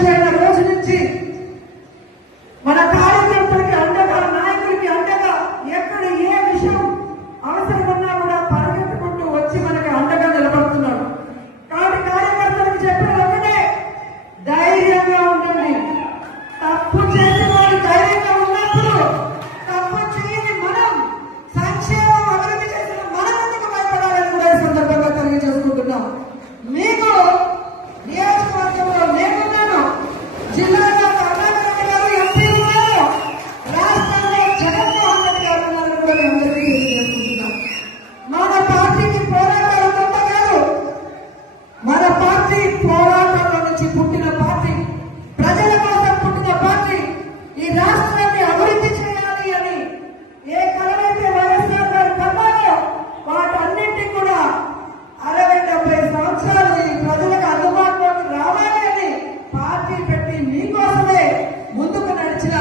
అధ్యక్షులైన రోజు నుంచి మన కార్యకర్తలకి అండగా, నాయకులకి అండగా, ఎక్కడ ఏ విషయం అవసరమన్నా కూడా పరిగెత్తుకుంటూ వచ్చి మనకి అండగా నిలబడుతున్నాడు. కాబట్టి కార్యకర్తలకు చెప్పిన ఒకటే, ధైర్యంగా ఉండండి. తప్పు చేసిన వారు ధైర్యంగా ఉన్నప్పుడు తప్పు చేయని మనం, సంక్షేమం అభివృద్ధి చేసిన మనం ఎందుకు భయపడాలని కూడా ఈ సందర్భంగా తెలియజేసుకుంటున్నాం. మీకు నియోజకవర్గంలో నేనున్నాను, జిల్లాలో కర్ణాటక గారు ఎంపీ ఉన్నారు, రాష్ట్రంలో జగన్మోహన్ రెడ్డి గారు ఉన్నారు కూడా అందరికీ తెలియజేసుకుంటున్నాం. మన పార్టీకి పోరాటాలు తప్ప కాదు, మన పార్టీ పోరాటంలో నుంచి పుట్టిన పార్టీ, ప్రజల కోసం పుట్టిన పార్టీ. ఈ రాష్ట్రాన్ని అభివృద్ధి చేయాలి అని ఏ కలవైతే వైఎస్ఆర్ గారు కన్నారో వాటన్నింటినీ కూడా 60-70 సంవత్సరాలు ఈ ప్రజలకు అందుబాటులోకి రావాలి అని పార్టీ పెట్టి మీకోసమే ముందుకు నడిచిన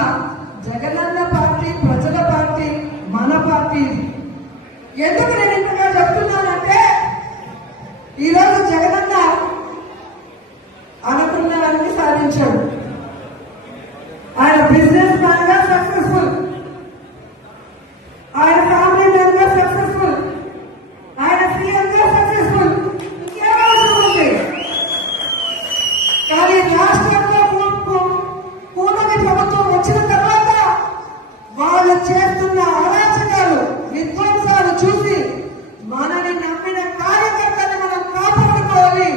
జగనన్న పార్టీ, ప్రజల పార్టీ, మన పార్టీ. ఎందుకు నేను ఇంతగా చెప్తున్నానంటే, ఈరోజు జగనన్న అనుకున్నవన్నీ సాధించాడు. ఆయన బిజినెస్ మ్యాన్ గా సక్సెస్ఫుల్, ఆయన ఫ్యామిలీ మ్యాన్ గా సక్సెస్ఫుల్, ఆయన సీఎం గా సక్సెస్ఫుల్. ఇంకేం అవసరం ఉంది? కానీ రాష్ట్రంలో కూటమి ప్రభుత్వం వచ్చిన తర్వాత వాళ్ళు చేస్తున్న అరాచకాలు, విధ్వంసాలు చూసి మనని నమ్మిన కార్యకర్తని మనం కాపాడుకోవాలి,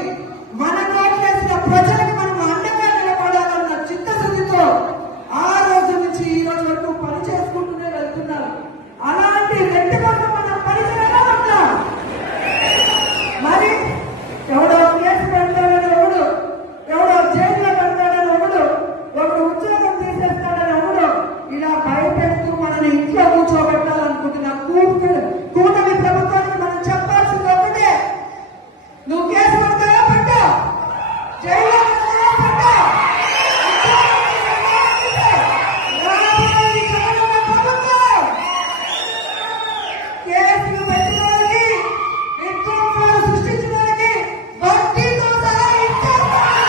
మన కోట్లేసిన ప్రజలకు మనం అండగా నిలబడాలన్న చిత్తశుద్ధితో ఆ రోజు నుంచి ఈ రోజు వరకు పని చేసుకుంటూనే వెళ్తున్నారు. అలాంటి వ్యక్తి కోసం మనం పనిచేయాలా వద్దా? మరి ఎవడో కేసు పెడతాడని ఒకడు, ఎవడో జైల్లో పెడతాడని ఒకడు, ఉద్యోగం తీసేస్తాడని ఒకడు, ఇలా భయపెడుతూ మనని ఇంట్లో కూర్చోబెట్టాలనుకుంటున్న కూటమి ప్రభుత్వానికి మనం చెప్పాల్సింది ఒకటే, నువ్వు కేసు పెడతావా పెట్టా, జైల్లో పెట్టా, కేసులు పెట్టడానికి, విధ్వంసాలు సృష్టించడానికి వడ్డీతో సహా ఇచ్చేస్తామని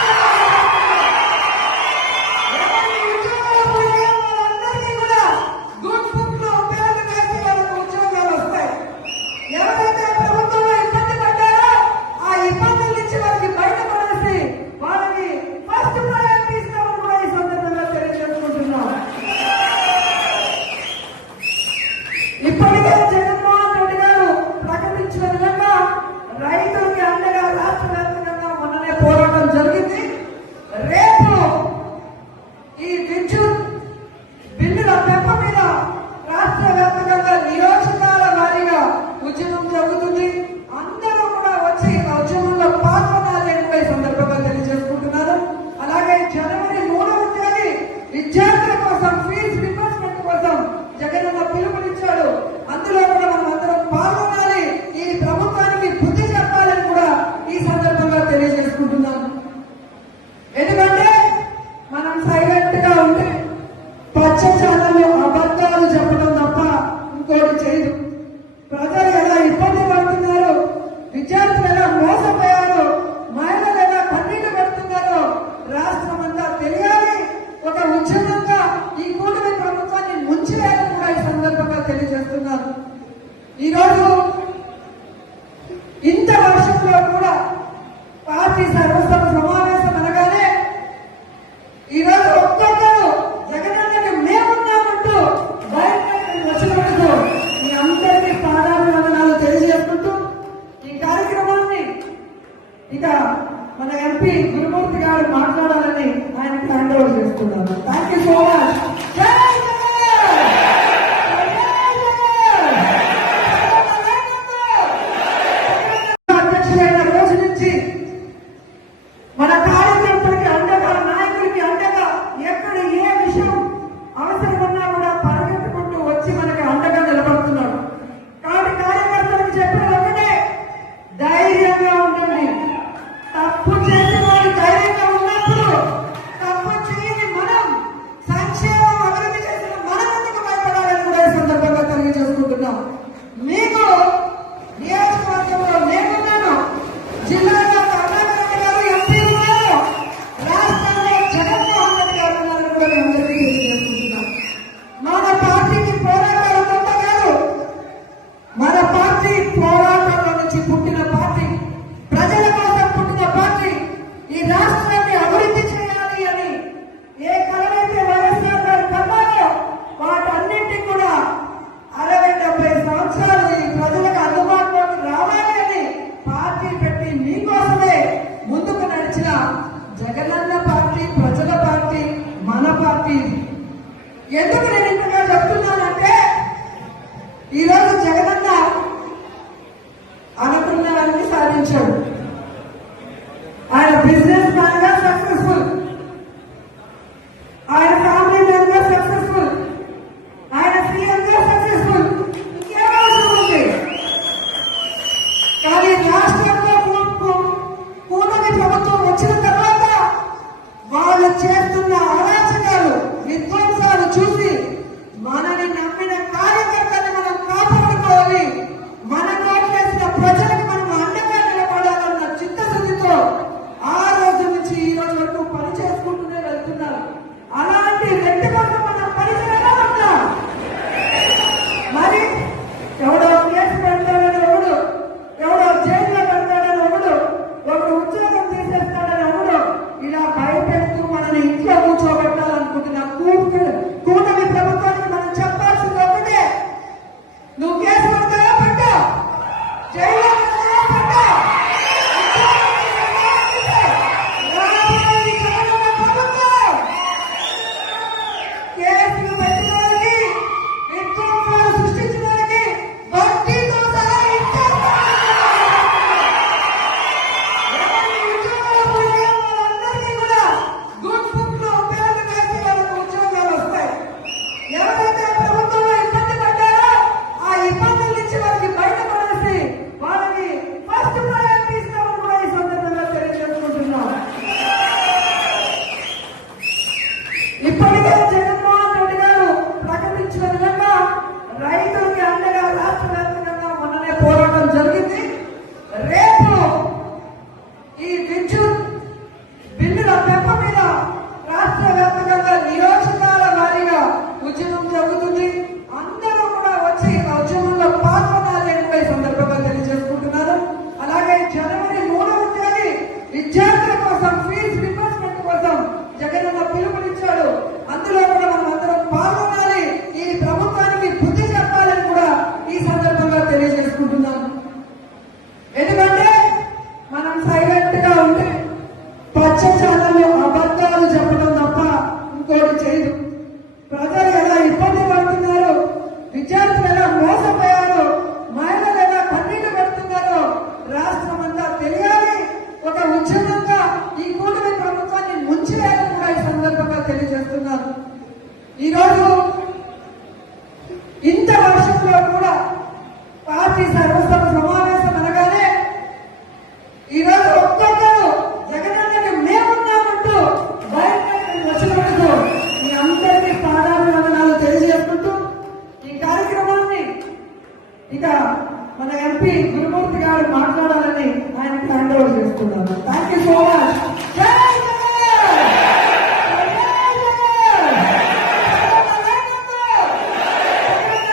ఉద్యోగాలు పోయిన వాళ్ళందరికీ కూడా గుడ్ బుక్ లో పేరు వేసి వాళ్ళకు ఉద్యోగాలు వస్తాయి. ఎవరైతే ప్రభుత్వంలో ఇబ్బంది పడ్డారో ఆ ఇబ్బందుల నుంచి వాళ్ళకి బయటపడేసి వాళ్ళకి ఫస్ట్ ప్రయారిటీ ఇస్తామని కూడా ఈ సందర్భంగా తెలియజేసుకుంటున్నాం. ఇప్పటికే జగన్మోహన్ రెడ్డి గారు ప్రకటించిన విధంగా రైతులకి అండగా రాష్ట్ర వ్యాప్తంగా మొన్ననే పోరాటం జరిగింది. రేపు ఈ విద్యుత్ బిల్లుల పెంపు మీద రాష్ట్ర వ్యాప్తంగా నియోజకాల వారీగా ఉద్యమం జరుగుతుంది. అందరూ కూడా వచ్చి ఆ ఉద్యమంలో పాల్గొనాలని కూడా ఈ సందర్భంగా తెలియజేసుకుంటున్నారు. అలాగే జనవరి 3వ తేదీ విద్యార్థుల కోసం ఫీజు రియంబర్స్మెంట్ కోసం జగనన్న పిలుపునిచ్చాడు. అందులో కూడా మనం అందరం పాల్గొనాలి, ఈ ప్రభుత్వానికి బుద్ధి చెప్పాలని కూడా ఈ సందర్భంగా తెలియజేసుకుంటున్నాను. ఎందుకంటే మనం సైలెంట్ గా ఉంటే పచ్చ ఛానల్లో అబద్ధాలు చెప్పడం తప్ప ఇంకోటి చేయదు. ప్రజలు ఎలా ఇబ్బంది పడుతున్నారు, విద్యార్థులు ఎలా మోసపోయారు, మహిళలు ఎలా కన్నీళ్లు పెడుతున్నారో రాష్ట్రం అంతా తెలియాలి. ఒక ఉద్యమంగా ఈ కూటమి ప్రభుత్వాన్ని ముంచివేయాలని కూడా ఈ సందర్భంగా తెలియజేస్తున్నారు. ఈరోజు ఇంత వర్షంలో కూడా పార్టీ సర్వసభ సమావేశం అనగానే ఈరోజు ఒక్కొక్కరు జగనన్నకి మేమున్నామంటూ బయట వచ్చినందుకు మీ ఎందుకు నేను ఇంతగా చెప్తున్నానంటే ఈరోజు జగనన్న అనుకున్నవన్నీ సాధించాడు. ఆయన బిజినెస్ మ్యాన్ గా సక్సెస్ఫుల్, ఆయన ఫ్యామిలీ మ్యాన్ గా సక్సెస్ఫుల్, ఆయన సీఎం గా సక్సెస్ఫుల్. ఇంకేం అవసరం ఉంది? కానీ రాష్ట్రంలో కూటమి ప్రభుత్వం వచ్చిన తర్వాత వాళ్ళు చేస్తున్న అరాచకాలు, విధ్వంసాలు చూసి మనని నమ్మిన కార్యకర్తని మనం కాపాడుకోవాలి, మన ఓట్లేసిన ప్రజలకు మనం అండగా నిలబడాలన్న చిత్తశుద్ధితో ఆ రోజు నుంచి ఈ రోజు వరకు పని చేసుకుంటూనే వెళ్తున్నారు. అలాంటి వ్యక్తి కోసం మనం పనిచేయాలా ఉంటాం. మరి ఎవడో కేసు పెడతాడని ఒకడు, ఎవడో జైల్లో పెడతాడని ఒకడు ఉద్యోగం తీసేస్తాడని ఒకడు ఇలా భయపెడుతూ మనని ఇంట్లో కూర్చోబెట్టాలనుకుంటున్న కూటమి ప్రభుత్వానికి మనం చెప్పాల్సింది ఒకటే, నువ్వు కేసు పెడతావా పెట్టా, జైల్లో పెట్టా, కేసులు పెట్టడానికి, విధ్వంసాలు సృష్టించడానికి వడ్డీతో సహా గుడ్ బుక్ లో పేర్లు వేసి వాళ్ళకు ఉద్యోగాలు వస్తాయి. ఎవరైతే ప్రభుత్వంలో ఇబ్బంది పడ్డారో ఆ ఇబ్బందుల నుంచి వాళ్ళకి బయటపడేసి వాళ్ళకి ఫస్ట్ ప్రయారిటీ ఇస్తామని కూడా ఈ సందర్భంగా తెలియజేసుకుంటున్నాం. ఇప్పటికే జగన్మోహన్ రెడ్డి గారు ప్రకటించిన విధంగా రైతులకి అండగా రాష్ట్ర వ్యాప్తంగా మొన్ననే పోరాటం జరిగింది. రేపు ఈ విద్యుత్ బిల్లుల పెంపు మీద రాష్ట్ర వ్యాప్తంగా నియోజకాల వారీగా ఉద్యమం జరుగుతుంది. అందరూ కూడా వచ్చి ఆ ఉద్యమంలో పాల్గొనాలని కూడా ఈ సందర్భంగా తెలియజేసుకుంటున్నారు. అలాగే జనవరి 3వ తేదీ విద్యార్థుల కోసం ఫీజు రియంబర్స్మెంట్ కోసం జగనన్న పిలుపునిచ్చాడు. అందులో కూడా మనం అందరం పాల్గొనాలి, ఈ ప్రభుత్వానికి బుద్ధి చెప్పాలని కూడా ఈ సందర్భంగా తెలియజేసుకుంటున్నాను. ఎందుకంటే మనం సైలెంట్ గా ఉంటే పచ్చ ఛానల్లో అబద్ధాలు చెప్పడం తప్ప ఇంకోటి చేయదు. ప్రజలు ఎలా ఇబ్బంది పడుతున్నారు, విద్యార్థులు ఎలా మోసపోయారు, మహిళలు ఎలా కన్నీళ్లు పెడుతున్నారో రాష్ట్రం అంతా తెలియాలి. ఒక ఉద్యమంగా ఈ కూటమి ప్రభుత్వాన్ని ముంచివేయాలని కూడా ఈ సందర్భంగా తెలియజేస్తున్నారు. ఈరోజు ఇంత వర్షంలో కూడా పార్టీ సర్వసభ సమావేశం అనగానే ఈరోజు ఒక్కొక్కరు జగనన్నకి మేమున్నామంటూ బయటకు వచ్చినందుకు మీ అందరికీ పాదాభివందనాలు తెలియజేసుకుంటూ ఈ కార్యక్రమాన్ని ఇక మన ఎంపీ గురుమూర్తి గారు మాట్లాడాలని ఆయనకి హ్యాండ్ ఓవర్ చేస్తున్నాను. Thank you so much.